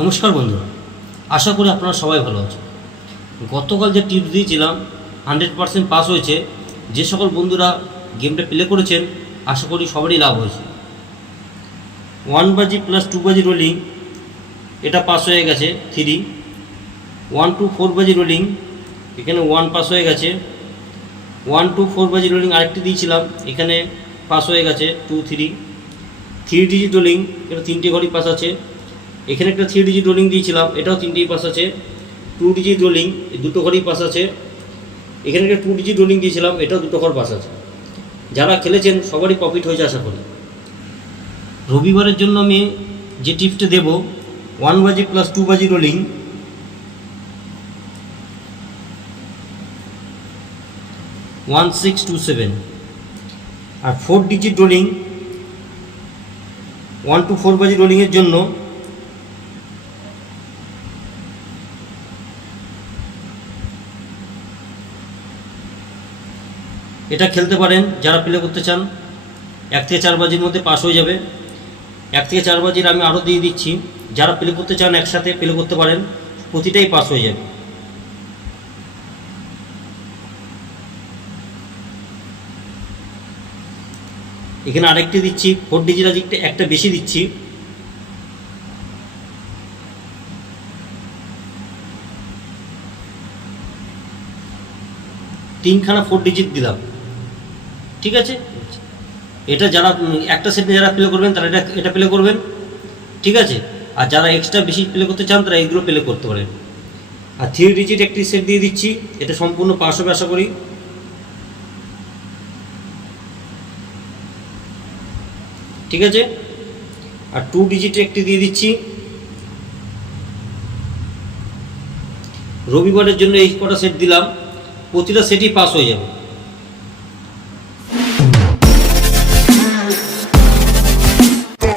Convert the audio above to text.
নমস্কার বন্ধুরা আশা করি আপনারা সবাই ভালো আছেন। গতকাল যে টিপস দিয়েছিলাম হান্ড্রেড পার্সেন্ট পাস হয়েছে, যে সকল বন্ধুরা গেমটা প্লে করেছেন, আশা করি সবারই লাভ হয়েছে। ওয়ান বাজি প্লাস টু বাজি রোলিং এটা পাস হয়ে গেছে থ্রি ওয়ান টু ফোর বাজি রোলিং এখানে ওয়ান পাস হয়ে গেছে। ওয়ান টু ফোর বাজি রোলিং আরেকটি দিয়েছিলাম, এখানে পাস হয়ে গেছে two three three digit rolling এটা তিনটে ঘরই পাস আছে। এখানে একটা থ্রি ডিজিট রোলিং দিয়েছিলাম, এটাও তিনটেই পাস আছে। টু ডিজিট রোলিং দুটো ঘরেই পাস আছে। এখানে একটা টু ডিজিট রোলিং দিয়েছিলাম, এটাও দুটো ঘর পাস আছে। যারা খেলেছেন, সবারই প্রফিট হয়েছে আশা করি। রবিবারের জন্য আমি যে টিপসটা দেব ওয়ান বাজি প্লাস টু বাজি rolling one six two seven আর four digit rolling one two four বাজি রোলিংয়ের জন্য এটা খেলতে পারেন যারা প্লে করতে চান। এক থেকে চার বাজির মধ্যে পাস হয়ে যাবে। এক থেকে চার বাজির আমি আরও দিয়ে দিচ্ছি। যারা প্লে করতে চান একসাথে প্লে করতে পারেন, প্রতিটাই পাস হয়ে যাবে। এখানে আরেকটি দিচ্ছি ফোর ডিজিট আজকে একটা বেশি দিচ্ছি। তিনখানা ফোর ডিজিট দিলাম। ঠিক আছে? এটা যারা একটা সেটে যারা প্লে করবেন, তারা এটা এটা প্লে করবেন, ঠিক আছে? আর যারা এক্সট্রা বেশি প্লে করতে চান, তারা এইগুলো প্লে করতে পারেন। আর থ্রি ডিজিট একটি সেট দিয়ে দিচ্ছি, এটা সম্পূর্ণ পাস হবে, আশা করি। ঠিক আছে? আর টু ডিজিট একটি দিয়ে দিচ্ছি। রবিবারের জন্য এই কটা সেট দিলাম, প্রতিটা সেটই পাস হয়ে যাবে।